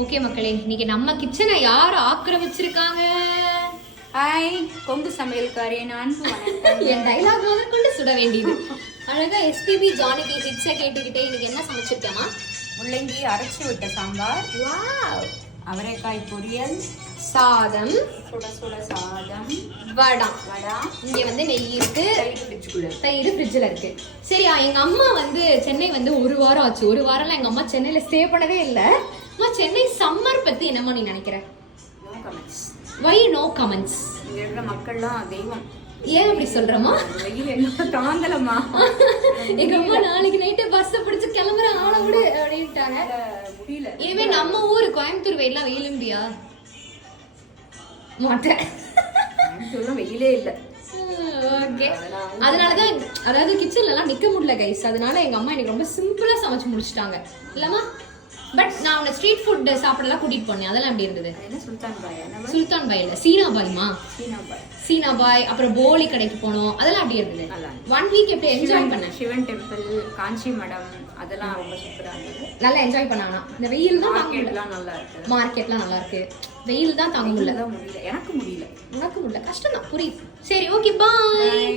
Okay மக்களே, இன்னைக்கு நம்ம கிச்சனை யார் ஆக்கிரமிச்சிருக்காங்க? ஹாய், கொங்கு சமையல்காரே நான். என் டைலாக் கொண்டு சுட வேண்டியது. அழகா எஸ்பிபி ஜானகி ஹிட்ஸை கேட்டுக்கிட்டே இன்னைக்கு என்ன சமைச்சிருக்கேமா? முள்ளங்கி அரைச்சி விட்ட சாம்பார், வாவ், அவரைக்காய் பொரியல், சாதம், சுட சுட சாதம், வடா. வடா. இங்க வந்து நெய் இருக்கு, தயிர் ஃப்ரிட்ஜில் இருக்கு. சரியா, எங்க அம்மா வந்து சென்னை வந்து ஒரு வாரம் ஆச்சு. ஒரு வாரம்ல எங்க அம்மா சென்னையில ஸ்டே பண்ணவே இல்லை. அம்மா, சென்னை சம்மர் பத்தி என்னமா நீ நினைக்கிற? No comments. Why no comments? இங்க இருக்கிற மக்கள்லாம் தெய்வம். ஏன் அப்படி சொல்றமா? வெயில் என்ன தாங்கலமா. எங்க அம்மா நாளைக்கு நைட்டு பஸ் பிடிச்சு கிளம்புற ஆள விடு அப்படின்ட்டாங்க. முடியல. இனிமே நம்ம ஊரு கோயம்புத்தூர் வெயிலாம் வெயிலும்பியா மாட்டேன். வெயிலே இல்ல. ஓகே, அதனாலதான் அதாவது கிச்சன்ல எல்லாம் நிக்க முடியல கைஸ். அதனால எங்க அம்மா எனக்கு ரொம்ப சிம்பிளா சமைச்சு முடிச்சிட்டாங்க இல்லமா? பட் நான் உன்னை ஸ்ட்ரீட் ஃபுட் சாப்பிடலாம் கூட்டிட்டு போனேன். அதெல்லாம் எப்படி இருந்தது? சுல்தான் பாய். சுல்தான் பாய் இல்ல, சீனா பாய்மா. சீனாபாய். சீனா பாய். அப்புறம் போலி கடைக்கு போனோம். அதெல்லாம் அப்படி இருந்தது. 1 வீக் எப்படி என்ஜாய் பண்ணேன். சிவன் டெம்பிள், காஞ்சி மடம், அதெல்லாம் ரொம்ப சூப்பரா இருந்தது. நல்லா என்ஜாய் பண்ணானா? இந்த வெயில் தான் தாங்க முடியல. நல்லா இருக்கு. மார்க்கெட்லாம் நல்லா இருக்கு. வெயில் தான் தாங்க முடியல. எனக்கு முடியல. உனக்கு முடியல, கஷ்டம் தான், புரியுது. சரி, ஓகே, பாய்.